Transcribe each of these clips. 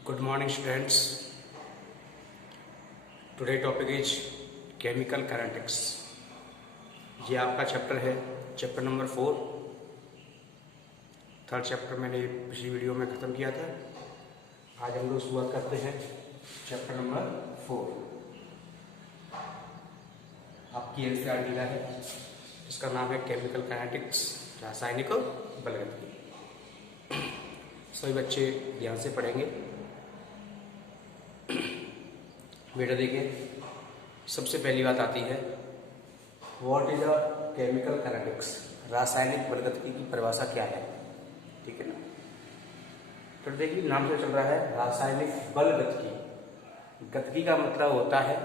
Good morning, students. Today topic is chemical kinetics. ये आपका chapter है, चैप्टर नंबर 4। थर्ड चैप्टर मैंने पिछली वीडियो में ख़त्म किया था। आज हम लोग शुरुआत करते हैं चैप्टर नंबर 4। आपकी एनसीईआरटी का है, इसका नाम है केमिकल काइनेटिक्स, रासायनिक बलगतिकी। सभी बच्चे ध्यान से पढ़ेंगे। बेटा देखिए, सबसे पहली बात आती है what is a chemical kinetics, रासायनिक बलगतिकी की परिभाषा क्या है। ठीक है ना। तो देखिए, नाम से चल रहा है रासायनिक बलगतिकी। गतिकी का मतलब होता है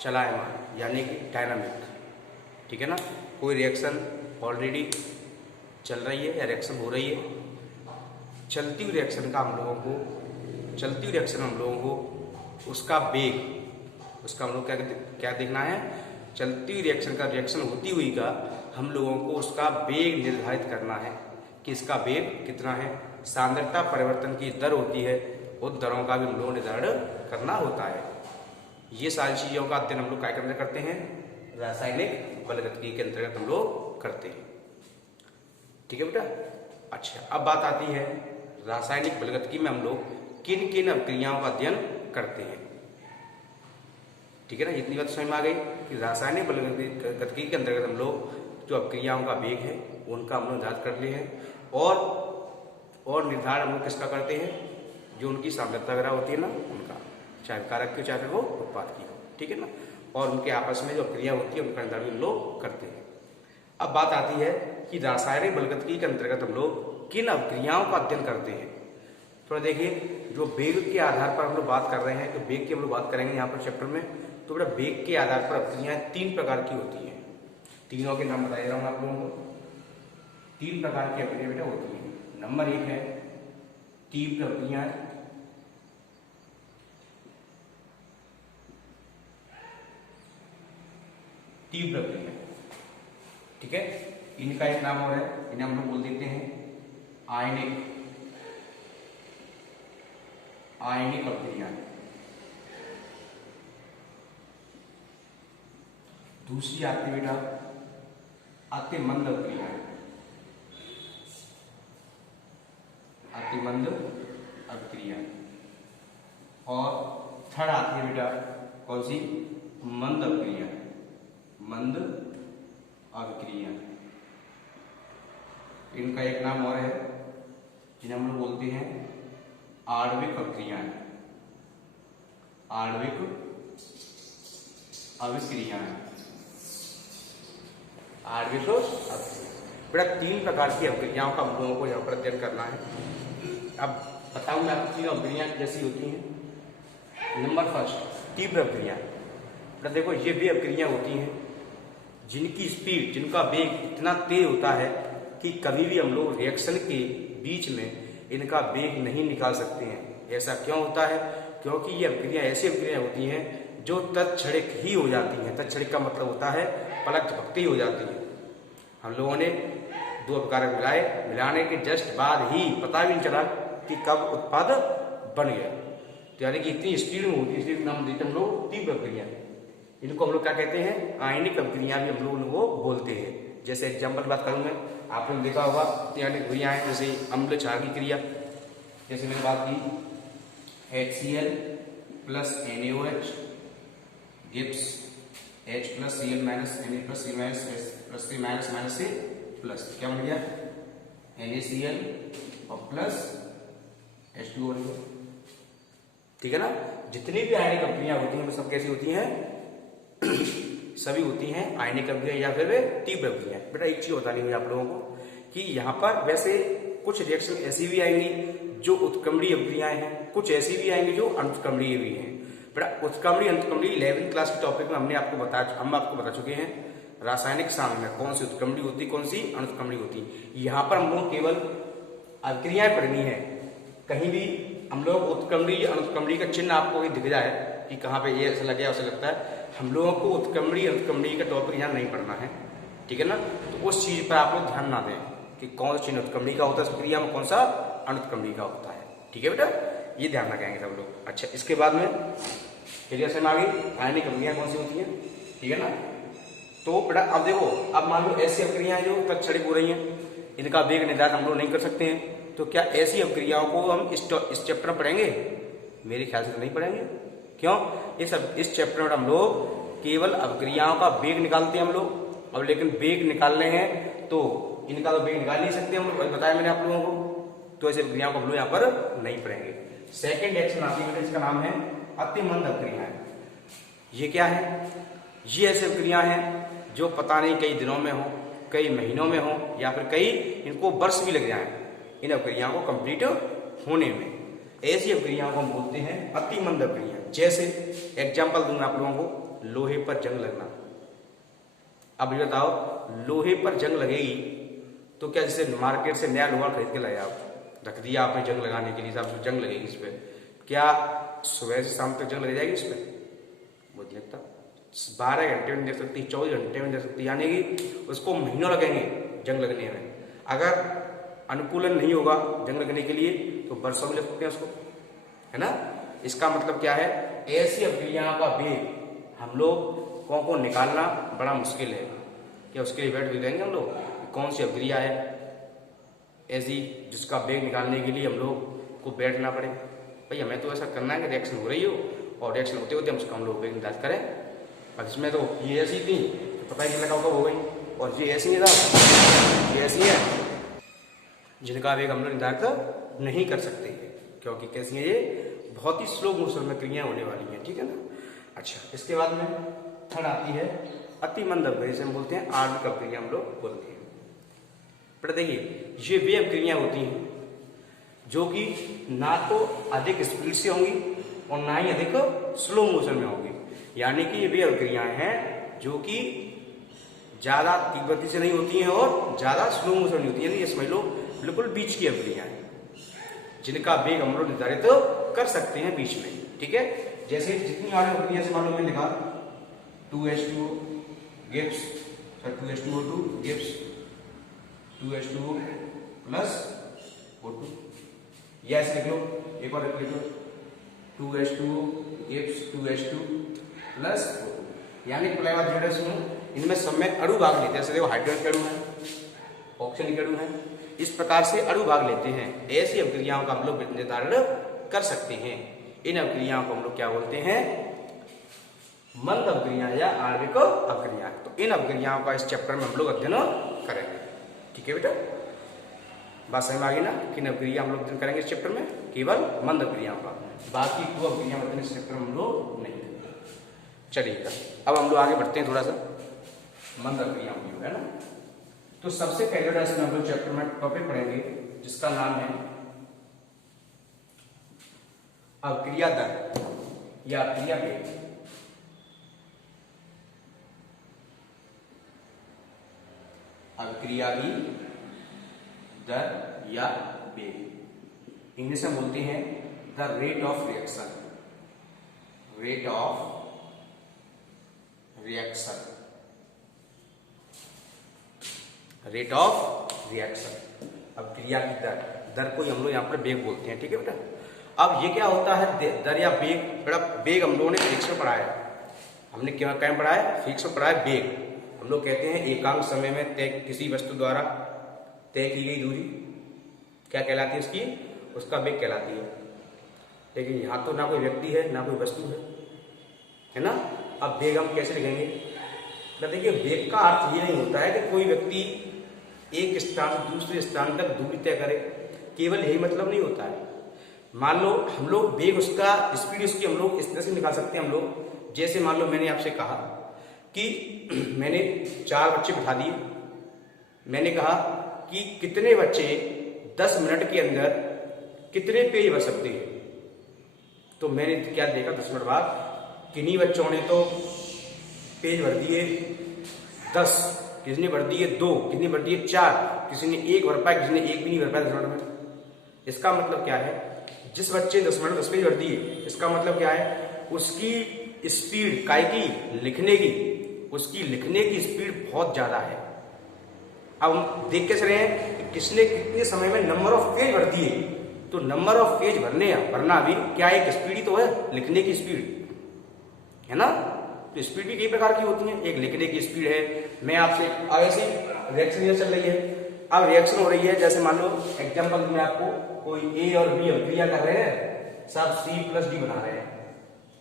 चलायमान, यानी कि डायनामिक। ठीक है ना। कोई रिएक्शन ऑलरेडी चल रही है या रिएक्शन हो रही है, चलती हुई रिएक्शन हम लोगों को उसका वेग, उसका हम लोग क्या देखना है, चलती हुई रिएक्शन का, रिएक्शन होती हुई का हम लोगों को उसका वेग निर्धारित करना है कि इसका वेग कितना है। सांद्रता परिवर्तन की दर होती है, उन दरों का भी हम लोग निर्धारण करना होता है। ये सारी चीजों का अध्ययन हम लोग क्या करते हैं, रासायनिक बलगतिकी के अंतर्गत हम लोग करते हैं। ठीक है बेटा। अच्छा, अब बात आती है रासायनिक बलगतिकी में हम लोग किन किन अभिक्रियाओं का अध्ययन करते हैं। ठीक है ना। इतनी बात समझ में आ गई कि रासायनिक बलगतिकी के अंतर्गत हम लोग जो अभिक्रियाओं का वेग है उनका हम लोग निर्धारित कर लिए हैं, और निर्धारण हम लोग किसका करते हैं, जो उनकी सांद्रता वगैरह होती है ना उनका, चाहे कारक की हो चाहे वो उत्पाद की हो। ठीक है ना। और उनके आपस में जो अभिक्रिया होती है उनका निर्धारण हम लोग करते हैं। अब बात आती है कि रासायनिक बलगतिकी के अंतर्गत हम लोग किन अभिक्रियाओं का अध्ययन करते हैं। थोड़ा देखिए, जो वेग के आधार पर हम लोग बात कर रहे हैं, तो वेग की हम लोग बात करेंगे यहाँ पर चैप्टर में। तो बेटा वेग के आधार पर अभिक्रियाएं 3 प्रकार की होती हैं। तीनों के नाम बता रहा हूँ आप लोगों को। 3 प्रकार की अभिक्रिया बेटा होती है। नंबर 1 है तीव्र अभिक्रियाएं, तीव्र अभिक्रिया। ठीक है। इनका एक नाम और है, इन्हें हम लोग बोल देते हैं आयनिक अभिक्रियाएं। दूसरी आती बेटा अतिमंद अभिक्रियाएं, अतिमंद अभिक्रियाएं। और थर्ड आती है बेटा कौन सी, मंद अभिक्रियाएं, मंद अभिक्रिया। इनका एक नाम और है जिन्हें हम लोग बोलते हैं आणविक अभिक्रियाएं, आणविक अभिक्रियाएं, आणविक बेटा 3 प्रकार की अभिक्रियाओं का हम लोगों को यहाँ पर अध्ययन करना है। अब बताऊं मैं आपको 3 अभिक्रियाएं कैसी होती हैं। नंबर फर्स्ट तीव्र अभिक्रिया। बेटा देखो, ये भी अभिक्रियाएं होती हैं जिनकी स्पीड, जिनका वेग इतना तेज होता है कि कभी भी हम लोग रिएक्शन के बीच में इनका वेग नहीं निकाल सकते हैं। ऐसा क्यों होता है, क्योंकि ये अभिक्रिया ऐसी अभिक्रियाएं होती हैं जो तत्क्षणिक ही हो जाती हैं। तत्क्षणिक का मतलब होता है पलक झपकते ही हो जाती है। हम लोगों ने 2 अपकारक मिलाने के जस्ट बाद ही पता भी नहीं चला कि कब उत्पाद बन गया। तो यानी कि इतनी स्पीड में होती है, इसलिए नाम देते हम लोग तीव्र अभिक्रिया। इनको हम लोग क्या कहते हैं, आयनिक अभिक्रिया भी हम लोग उनको बोलते हैं। जैसे एग्जाम्पल बात करूँ मैं, आपने देखा होगा आयनिक अभिक्रिया है, जैसे अम्ल क्षार की क्रिया, जैसे मैंने बात की HCl plus NaOH gives H plus Cl minus Na plus C minus plus C minus minus C plus, क्या बन गया NaCl और प्लस H2O। ठीक है ना। जितनी भी आयनिक अभिक्रिया होती हैं वो सब कैसी होती हैं, सभी होती हैं आयनिक अभिक्रिया या फिर वे तीव्र अभिक्रिया। बेटा एक चीज बतानी हुई आप लोगों को कि यहाँ पर वैसे कुछ रिएक्शन ऐसी भी आएंगी जो उत्क्रमणीय अभिक्रियाएं हैं, कुछ ऐसी भी आएंगी जो अंतक्रमणीय भी हैं। बेटा उत्क्रमणीय अंतक्रमणीय 11वीं क्लास के टॉपिक में हम आपको बता चुके हैं रासायनिक सामग्री में कौन सी उत्क्रमणीय होती, कौन सी अनुत्क्रमणीय होती। यहाँ पर हम लोग केवल अभिक्रियाएं पढ़नी है। कहीं भी हम लोग उत्क्रमणीय अनुत्क्रमणीय का चिन्ह आपको दिख जाए कि कहाँ पे ये ऐसा लगे ऐसा लगता है, हम लोगों को उत्क्रमणीय अनुत्क्रमणीय का टॉपिक यहाँ नहीं पढ़ना है। ठीक है ना। तो उस चीज पर आप लोग ध्यान ना दें कि कौन सा चिन्ह उत्क्रमणीय का होता है क्रिया में, कौन सा अनुत्क्रमणीय का होता है। ठीक है बेटा, ये ध्यान रखेंगे सब लोग। अच्छा, इसके बाद में क्लियर से आगे आयनिक अभिक्रियाएं कौन सी होती हैं, ठीक है ना। तो बेटा अब देखो, अब मान लो ऐसी अभिक्रियाएं जो तत्क्षणिक हो रही हैं, इनका वेग निर्धारण हम लोग नहीं कर सकते हैं, तो क्या ऐसी अभिक्रियाओं को हम इस चैप्टर में पढ़ेंगे? मेरे ख्याल से तो नहीं पढ़ेंगे। क्यों? इस चैप्टर में हम लोग केवल अभिक्रियाओं का वेग निकालते हैं हम लोग। अब लेकिन वेग निकालने हैं तो इनका तो वेग निकाल नहीं सकते हम लोग, बताया मैंने आप लोगों को। तो ऐसे अभिक्रियाओं को हम लोग यहाँ पर नहीं पढ़ेंगे। सेकेंड एक्शन आती है, इसका नाम है अतिमंद अभिक्रियाएं। ये क्या है? ये ऐसी अभिक्रियाएं हैं जो पता नहीं कई दिनों में हो, कई महीनों में हो, या फिर कई इनको वर्ष भी लग जाए इन अभिक्रियाओं को कंप्लीट होने में। ऐसी अभिक्रियाओं को हम बोलते हैं अतिमंद अभिक्रिया। जैसे एग्जाम्पल दूंगा आप लोगों को, लोहे पर जंग लगना। अब ये बताओ, लोहे पर जंग लगेगी तो क्या जैसे मार्केट से नया लोहा खरीद के लाए आप, रख दिया आपने जंग लगाने के लिए, साहब जंग लगेगी इस पर, क्या सुबह से शाम तक जंग लग जाएगी इस पर? मुझे लगता 12 घंटे में दे सकती, 24 घंटे में दे सकती, यानी कि उसको महीनों लगेंगे जंग लगने में। अगर अनुकूलन नहीं होगा जंग लगने के लिए तो वर्षों में ले सकते हैं उसको, है ना। इसका मतलब क्या है? ऐसी अभिक्रियाओं का वेग हम लोग को निकालना बड़ा मुश्किल है। क्या उसके लिए बैठ भी देंगे हम लोग, कौन सी अभिक्रिया है ऐसी जिसका वेग निकालने के लिए हम लोग को बैठना पड़े? भाई हमें तो ऐसा करना है कि रिएक्शन हो रही हो, और रिएक्शन होते होते हम उसका हम लोग वेग निर्धारित करें। और इसमें तो ये ऐसी थी तो पता ही नहीं लगा कब हो गई, और ये ऐसी है साहब, ये ऐसी है जिनका वेग हम लोग निर्धारित नहीं कर सकते हैं, क्योंकि कैसी है ये बहुत ही स्लो मोशन में क्रियाएं होने वाली हैं, ठीक है ना। अच्छा, इसके बाद में थर्ड आती है अतिमंद अभिक्रिया, से हम बोलते हैं आणविक अभिक्रिया हम लोग बोलते हैं। पर देखिए, ये वे अभिक्रियाएं होती हैं जो कि ना तो अधिक स्पीड से होंगी और ना ही अधिक स्लो मोशन में होंगी। यानी कि ये वे अभिक्रियाएं हैं जो कि ज्यादा तीव्रता से नहीं होती हैं और ज्यादा स्लो मोशन नहीं होती है। ये समझ लो बिल्कुल बीच की अभिक्रियाएं, जिनका वेग हम लोग निर्धारित कर सकते हैं बीच में, ठीक है। जैसे जितनी और अभिक्रिया से मालूम लिखा 2H2O gives 2H2O2 gives 2H2O plus O2, या ऐसे लिख लो, एक और लिख लो 2H2O gives 2H2 plus O2, यानी इनमें सब में अणु भाग लेते हैं। जैसे देखो हाइड्रोजन के अणु है, ऑक्सीजन के अणु है, इस प्रकार से अणु भाग लेते हैं। ऐसी अभिक्रियाओं का हम लोग निर्धारण कर सकते हैं। इन अभिक्रियाओं को हम लोग क्या बोलते हैं? मंद अभिक्रिया या आणविक अभिक्रिया। तो इन अभिक्रियाओं का इस चैप्टर में हम लोग अध्ययन करेंगे, ठीक है बेटा। बात समझ में आ गई ना? किन अभिक्रिया हम लोग अध्ययन करेंगे इस चैप्टर में? केवल मंद अभिक्रियाओं का, बाकी दो अभिक्रिया अध्ययन इस चैप्टर में हम लोग नहीं करेंगे। चलिएगा, अब हम लोग आगे बढ़ते हैं थोड़ा सा मंद अभिक्रिया में, है ना। तो सबसे पहले हम लोग चैप्टर में टॉपिक पढ़ेंगे जिसका नाम है अभिक्रिया दर या अभिक्रिया वेग। अभिक्रिया की दर या वेग इंग्लिश में बोलते हैं the rate of reaction, rate of reaction, rate of reaction. अब क्रिया की दर, दर को हम लोग यहाँ पर वेग बोलते हैं, ठीक है बेटा। अब ये क्या होता है दर या वेग? बेटा वेग हम लोगों ने फिजिक्स में पढ़ा है, हमने क्या पढ़ा है? फिजिक्स में पढ़ा है वेग। हम लोग कहते हैं एकांक समय में तय किसी वस्तु द्वारा तय की गई दूरी क्या कहलाती है? उसकी उसका वेग कहलाती है। लेकिन यहाँ तो ना कोई व्यक्ति है ना कोई वस्तु है ना। अब वेग हम कैसे लिखेंगे? देखिए वेग का अर्थ ये नहीं होता है कि कोई व्यक्ति एक स्थान से दूसरे स्थान तक दूरी तय करे, केवल यही मतलब नहीं होता है। मान लो हम लोग वेग उसका स्पीड उसकी हम लोग इस तरह से निकाल सकते हैं हम लोग, जैसे मान लो मैंने आपसे कहा कि मैंने 4 बच्चे बिठा दिए, मैंने कहा कि कितने बच्चे 10 मिनट के अंदर कितने पेज भर सकते हैं। तो मैंने क्या देखा 10 मिनट बाद, किन्हीं बच्चों ने तो पेज भर दिए 10, किसी ने भर दिए 2, किसी ने भर दिए 4, किसी ने 1 भर पाया, किसी ने 1 भी नहीं भर पाया 10 मिनट में। इसका मतलब क्या है? जिस बच्चे 10 मिनट 10 पेज भर दिए, इसका मतलब क्या है? उसकी स्पीड काय की लिखने की, उसकी लिखने की स्पीड बहुत ज्यादा है। अब हम देख कैसे रहे हैं कि किसने कितने समय में नंबर ऑफ पेज भर दिए, तो नंबर ऑफ पेज भरना भी क्या एक स्पीड ही तो है, लिखने की स्पीड है ना। तो स्पीड भी कई प्रकार की होती है, एक लिखने की स्पीड है। मैं आपसे अब ऐसे रिएक्शन ये चल रही है, अब रिएक्शन हो रही है, जैसे मान लो एग्जांपल में आपको कोई ए और बी क्रिया कर रहे हैं, सब सी प्लस डी बना रहे हैं,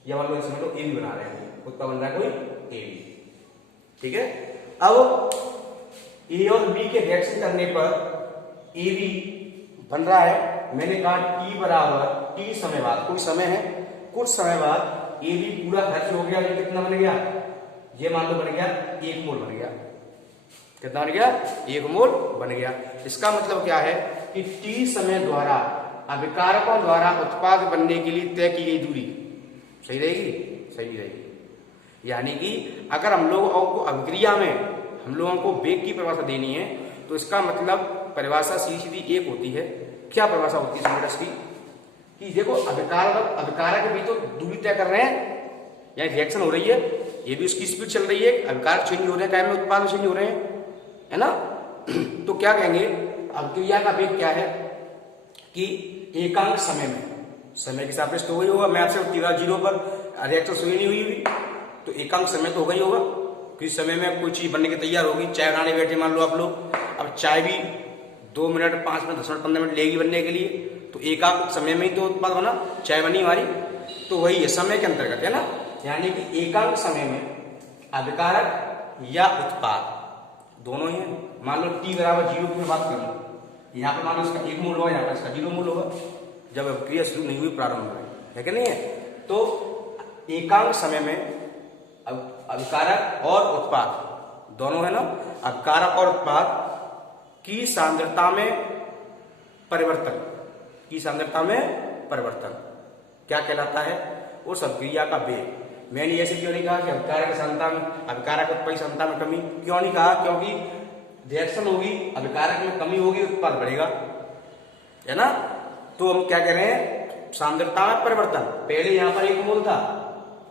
या मान लो इसमें तो ए बी बना रहे हैं, उत्तर बन रहा है कोई ए बी, ठीक है। अब ए और बी के रिएक्शन करने पर ए बी बन रहा है, मैंने कहा टी बराबर टी समय बाद, कोई समय है, कुछ समय बाद ए बी पूरा खर्च हो गया, ये कितना बन गया, ये मान लो बन गया 1 मोल बन गया, कितना बन गया 1 मोल बन गया। इसका मतलब क्या है कि टी समय द्वारा अभिकारकों द्वारा उत्पाद बनने के लिए तय की गई दूरी सही रहेगी, सही रहेगी। यानी कि अगर हम लोगों को अभिक्रिया में हम लोगों को वेग की परिभाषा देनी है, तो इसका मतलब परिभाषा सीधी सीधी एक होती है। क्या परिभाषा होती है इसकी कि देखो अभिकारक भी तो दूरी तय कर रहे हैं, यानी रिएक्शन हो रही है, ये भी उसकी स्पीड चल रही है, अभिकारक चेंज हो रहे हैं, कायम में उत्पाद चेंज हो रहे हैं, है ना। तो क्या कहेंगे, अभिक्रिया का वेग क्या है कि एकांक समय में, समय के सापेक्ष तो वही होगा, मैं आपसे 0 पर रिएक्शन शुरू नहीं हुई, तो एकांक समय तो होगा ही होगा, किस समय में कोई चीज बनने की तैयार होगी। चाय बनाने बैठे मान लो आप लोग, अब चाय भी 2 मिनट 5 मिनट 10 मिनट 15 मिनट लेगी बनने के लिए, तो एकांक समय में ही तो उत्पाद होना, चाय बनी हमारी, तो वही है समय के अंतर्गत, है ना। यानी कि एकांक समय में अभिकारक या उत्पाद दोनों ही। मान लो टी बराबर 0 की बात करूं, यहाँ पर मान लो इसका 1 मोल होगा, यहाँ पर इसका 0 मोल होगा, जब अभिक्रिया शुरू नहीं हुई, प्रारंभ में है कि नहीं है। तो एकांक समय में अभिकारक और उत्पाद दोनों है ना, अभिकारक और उत्पाद की सांद्रता में परिवर्तन, की सांद्रता में परिवर्तन क्या कहलाता है, उस अभिक्रिया का वेग। मैंने ऐसे क्यों नहीं कहा कि अभिकारक सांद्रता में, अभिकारक उत्पाद सांद्रता में कमी, क्यों नहीं कहा, क्योंकि रिएक्शन होगी, अभिकारक में कमी होगी, उत्पाद बढ़ेगा, है ना। तो हम क्या कह रहे हैं, सांद्रता में परिवर्तन। पहले यहां पर 1 मोल था,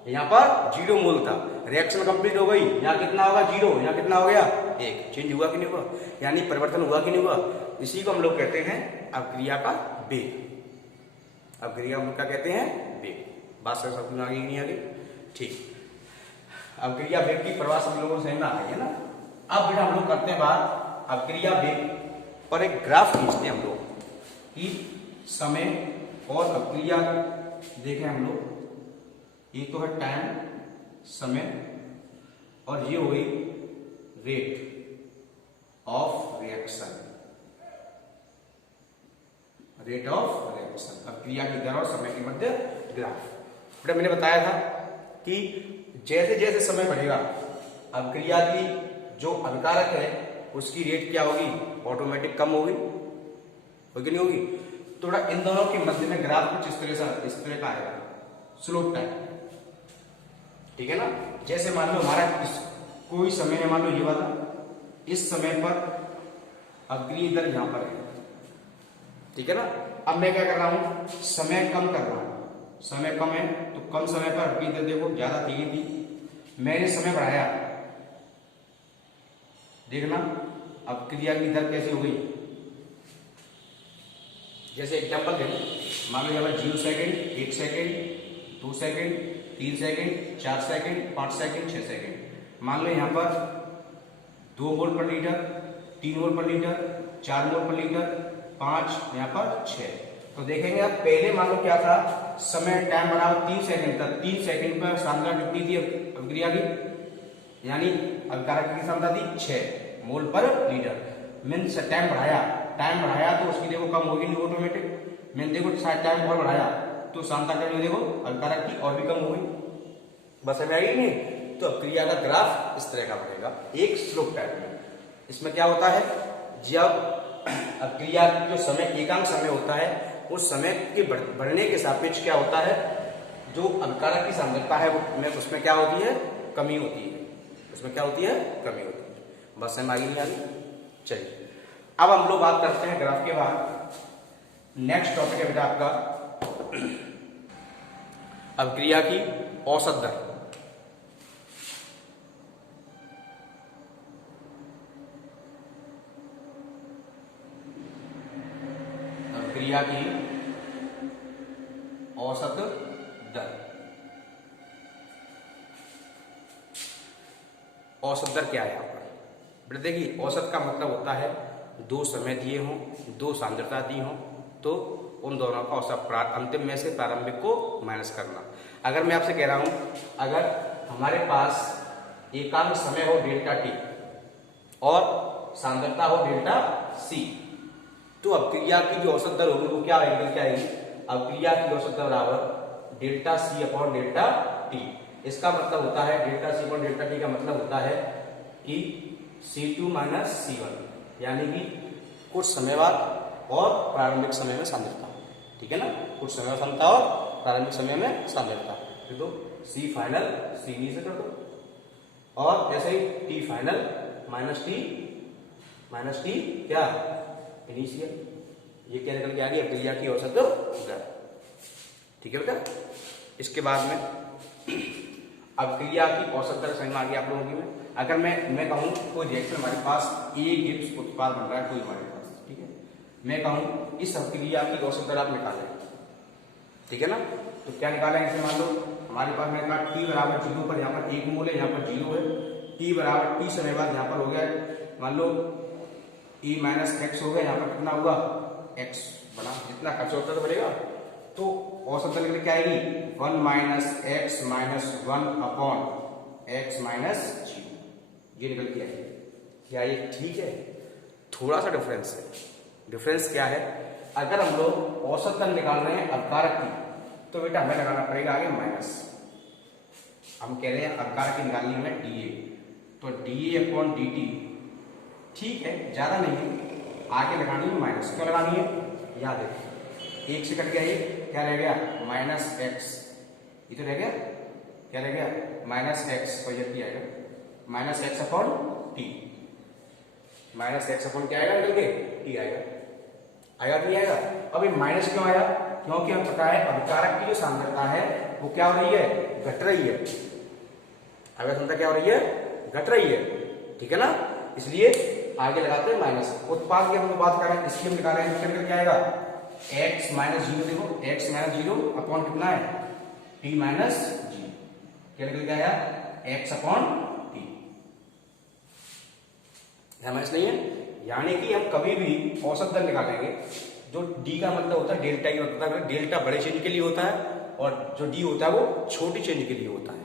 यहां पर 0 मोल था, रिएक्शन कंप्लीट हो गई, यहाँ कितना होगा 0, यहाँ कितना हो गया 1, चेंज हुआ कि नहीं हुआ, यानी परिवर्तन हुआ कि नहीं हुआ। इसी को हम लोग कहते हैं अभिक्रिया का वेग। अभिक्रिया क्या कहते हैं, वेग। बात से समझ आगे नहीं आगे, ठीक। अभिक्रिया वेग की परिभाषा हम लोगों से समझ में आ गई है ना। अब बेटा हम लोग करते हैं बात अभिक्रिया वेग पर, एक ग्राफ खींचते हैं हम लोग कि समय और अभिक्रिया देखें हम लोग, ये तो है टाइम समय, और ये हुई rate of reaction, rate of reaction, अभिक्रिया की दर और समय के मध्य ग्राफ। बेटा मैंने बताया था कि जैसे जैसे समय बढ़ेगा, अभिक्रिया की जो अभिकारक है उसकी रेट क्या होगी, ऑटोमेटिक कम होगी नहीं होगी। तो इन दोनों के मध्य में ग्राफ कुछ इस तरह का आएगा, स्लोप टाइप, ठीक है ना। जैसे मान लो हमारा कोई समय है, मान लो ये वाला, इस समय पर अभिक्रिया दर यहां पर है, ठीक है ना। अब मैं क्या कर रहा हूं, समय कम कर रहा हूं, समय कम है तो कम समय पर अभिक्रिया दर देखो ज्यादा थी, मैंने समय बढ़ाया, देखना अभिक्रिया की दर कैसी हो गई। जैसे एग्जांपल देखो, मान लो यहाँ 0 second, 1 second, 2 second, 3 second, 4 second, 5 second, 6 second. मान लो यहाँ पर 2 मोल पर लीटर, 3 मोल पर लीटर, 4 मोल पर लीटर, 5, यहाँ पर 6। तो देखेंगे अब पहले मान लो क्या था, समय टाइम बराबर 3 सेकेंड था, 3 सेकेंड पर सांद्रता कितनी थी अभिक्रिया की, यानी अभिकारक की सांद्रता थी 6 मोल पर लीटर। मैंने टाइम बढ़ाया तो उसकी देखो कम होगी नहीं ऑटोमेटिक। मैंने देखो टाइम और बढ़ाया तो सांद्रता कम, देखो अभिकारक की और भी कम होगी, बस हमें आई नहीं। तो अभिक्रिया का ग्राफ इस तरह का बनेगा, एक स्लोप टाइप में। इसमें क्या होता है, जब अभिक्रिया जो समय एकांक समय होता है, उस समय के बढ़ने के सापेक्ष क्या होता है, जो अभिकारक की सांद्रता है वो उसमें क्या होती है, कमी होती है, उसमें क्या होती है, कमी होती है। बस हम आगे नहीं आगे। चलिए अब हम लोग बात करते हैं ग्राफ के बाद, नेक्स्ट टॉपिक है बेटा आपका अभिक्रिया की औसत दर। अभिक्रिया की औसत दर। औसत दर क्या है यहाँ पर बेटा? देखिए औसत का मतलब होता है दो समय दिए हों, दो सांद्रता दी हों, तो उन दोनों का औसत अंतिम में से प्रारंभिक को माइनस करना। अगर मैं आपसे कह रहा हूं, अगर हमारे पास एकांक समय हो डेल्टा टी और सांद्रता हो डेल्टा सी, तो अभिक्रिया की जो औसत दर होगी वो क्या आएगी? क्या आएगी? अभिक्रिया की औसत दर बराबर delta C upon delta T. इसका मतलब होता है delta C upon delta T का मतलब होता है कि C2 माइनस C1, यानी कि कुछ समय बाद और प्रारंभिक समय में सांद्रता। ठीक है ना? कुछ समय में सांद्रता और प्रारंभिक समय में सांद्रता। तो C फाइनल CV से कर दो, और ऐसे ही T फाइनल माइनस टी क्या? इनिशियल। ये क्या निकल के आ गई? अभिक्रिया की औसत दर। ठीक है बेटा? इसके बाद में अभिक्रिया की औसत दर समझ में आ गई आप लोगों की में। अगर मैं कहूं कोई रिएक्शन हमारे पास A गिब्स उत्पाद बन रहा है कोई हमारे पास, ठीक है, मैं कहूं इस अभिक्रिया की औसत दर आप निकालें, ठीक है ना? तो क्या निकालेंगे? इसे मान लो हमारे पास मैंने कहा T बराबर 0 पर, यहाँ पर 1 मोल है, यहाँ पर 0 है। T बराबर T समय बाद यहाँ पर हो गया, मान लो E माइनस एक्स हो गया, यहाँ पर कितना हुआ? x बना, जितना खर्च होता तो बढ़ेगा। तो औसत दर निकल के आएगी 1 minus x minus 1 upon x minus 0, ये निकल के आएगी। क्या ये ठीक है? थोड़ा सा डिफरेंस है। डिफरेंस क्या है? अगर हम लोग औसत दर निकाल रहे हैं अभिकारक की, तो बेटा हमें लगाना पड़ेगा आगे माइनस। हम कह रहे हैं अभिकारक की निकालनी है DA, तो DA अपॉन DT, ठीक है, ज्यादा नहीं है, आगे लगानी है माइनस। क्यों लगानी है? याद है, एक से कट गया, ये क्या रह गया? माइनस एक्स, ये तो रह गया, क्या रह गया? माइनस एक्स, और ये टी आएगा minus x upon T. Minus x upon क्या आएगा निकल के? टी आएगा। आएगा कि नहीं आएगा? अब ये माइनस क्यों आया? क्योंकि हम पता है अभिकारक की जो सांद्रता है वो क्या हो रही है? घट रही है। अगर सांद्रता क्या हो रही है? घट रही है, ठीक है ना? इसलिए आगे लगाते हैं माइनस। उत्पाद की हम लोग बात कर रहे हैं, इसकी हम निकाल रहे हैं, क्या आएगा? x माइनस 0, देखो x माइनस 0 अपॉन कितना है? t माइनस 0, क्या निकल के आया? x upon t। समझ नहीं है? यानी कि हम कभी भी औसत दर निकालेंगे, जो d का मतलब होता है डेल्टा ही होता है, डेल्टा बड़े चेंज के लिए होता है और जो d होता है वो छोटी चेंज के लिए होता है।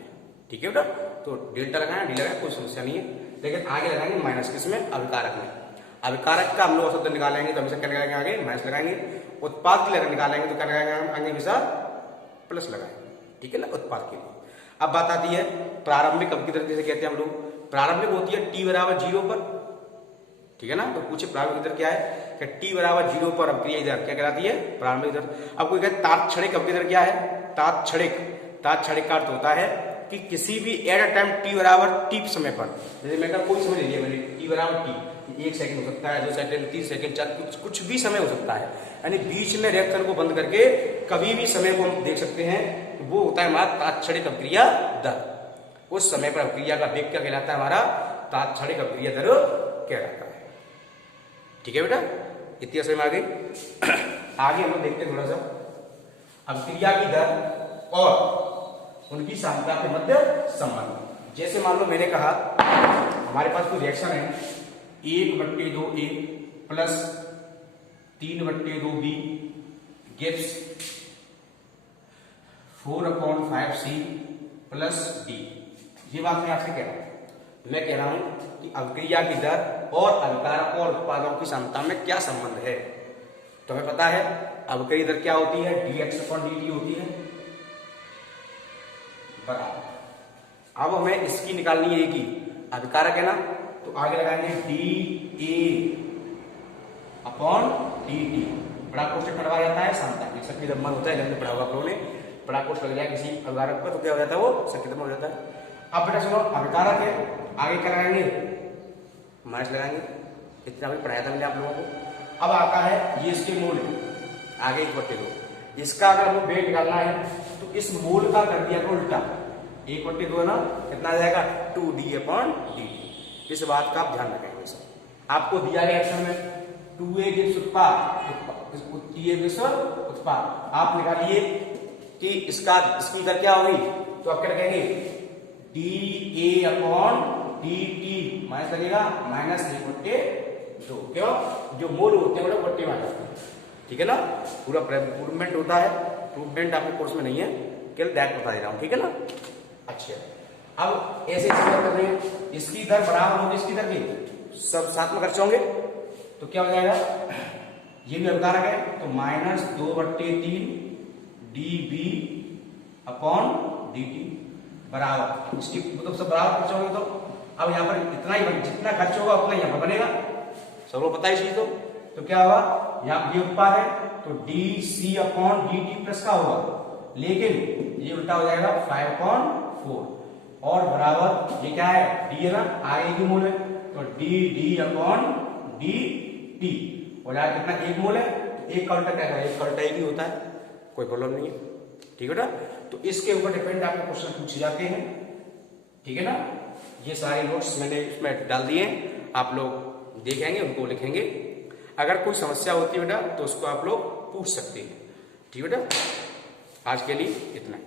ठीक है बेटा? तो डेल्टा लगाना, डी लगाना, कोई समस्या नहीं है, लेकिन आगे लगाएंगे माइनस, किसमें? अभिकारक में। अभिकारक का हम लोग औसत दर निकालेंगे तो हमेशा क्या लगाएंगे? आगे माइनस लगाएंगे। उत्पाद के लिए निकालेंगे तो क्या लगाएंगे? आगे हमेशा प्लस लगाएंगे, ठीक है ना? उत्पाद के लिए। अब बात आती है प्रारंभिक अभिक्रिया दर, जैसे कहते हैं हम लोग, प्रारंभिक होती है T बराबर 0 पर, ठीक है ना? तो पूछे प्रारंभिक दर क्या है? कि T बराबर 0 पर अभिक्रिया दर क्या कहलाती है? प्रारंभिक दर। अब कोई कहते तात्क्षणिक अभिक्रिया दर क्या है? तात्क्षणिक का अर्थ होता है कि किसी भी एट अ टाइम T बराबर T समय पर, जैसे मैंने कोई समय ले लिया मैंने, T बराबर T, 1 सेकंड हो सकता है, 2 सेकंड, 3 सेकंड, 4, कुछ भी समय हो सकता है, यानी बीच में रिएक्शन को बंद करके कभी भी समय को हम देख सकते हैं, वो होता है हमारा तात्क्षणिक अभिक्रिया दर। उस समय पर अभिक्रिया का वेग क्या कहलाता है? हमारा तात्क्षणिक अभिक्रिया दर कहलाता है। ठीक है बेटा? इतनी समझ में आ गई? आगे हम लोग देखते हैं थोड़ा सा अभिक्रिया की दर और उनकी सांद्रता के मध्य संबंध। जैसे मान लो मैंने कहा हमारे पास कोई रिएक्शन है 1/2A plus 3/2B gives 4/5C plus D। ये बात मैं आपसे कह रहा हूं। मैं कह रहा हूं कि अभिक्रिया की दर और अभिकारकों और उत्पादों की सांद्रता में क्या संबंध है? तो हमें पता है अभिक्रिया दर क्या होती है? dx/dt होती है बराबर। अब हमें इसकी निकालनी है कि अभिकारक है ना, तो आगे लगाएंगे dA/dt। बड़ा कोष्ठक पढ़वा जाता है सांद्रता, शक्ति द्रव्यमान होता है, जब पढ़ा होगा आप लोगों ने, बड़ा कोष्ठक लग जाए किसी अभिकारक पर तो क्या हो जाता है? वो शक्ति द्रव्यमान हो जाता है। अब बेटा सुनो, अभिकारक है, आगे क्या लगाएंगे? माइनस लगाएंगे। इतना भी पढ़ाया था मैंने आप लोगों को। अब आता है ये इसके मूल है, आगे 1/2। इसका अगर हमको वेग निकालना है तो इस मूल का कर दिया उल्टा, 1/2 है ना, कितना आ जाएगा? 2D/dt। इस बात का आप ध्यान रखेंगे। आपको दिया गया एक्शन में 2A गिव्स उत्पाद, उत्पाद, आप निकालिए इसकी इधर क्या होगी, तो आप क्या कहेंगे D A upon D T minus लगेगा माइनस 1/2। क्यों, जो मोल होते हैं वो बट्टे में आ जाते हैं, ठीक है ना। पूरा इम्प्रूवमेंट होता है, इम्प्रूवमेंट आपके कोर्स में नहीं है, केवल दैट बता दे रहा हूँ, ठीक है ना। अच्छा, अब ऐसे चीजें कर रहे हैं, इसकी दर बराबर होगी इसकी दर की, सब साथ में खर्च होंगे, तो क्या हो जाएगा, ये भी बता रहा है, तो -2/3 D B upon D T बराबर, इसकी मतलब सब बराबर खर्च होंगे। तो अब यहाँ पर इतना ही जितना खर्च होगा उतना यहाँ पर बनेगा, सबको पता है इसलिए। तो क्या होगा, यहाँ ये उत्पाद है तो D C upon D T plus का होगा, लेकिन ये उल्टा हो जाएगा 5/4 और बराबर ये क्या है, डी है ना, आई की मोल है, तो D D upon D T हो जाएगा कितना, 1 मोल है, एक का उल्टा क्या है, एक का उल्टा एक ही होता है, कोई प्रॉब्लम नहीं है, ठीक है ना। तो इसके ऊपर डिपेंड आपके क्वेश्चन पूछे जाते हैं, ठीक है ना। ये सारे नोट्स मैंने इसमें डाल दिए, आप लोग देखेंगे, उनको लिखेंगे। अगर कोई समस्या होती है बेटा तो उसको आप लोग पूछ सकते हैं, ठीक है बेटा। आज के लिए इतना ही।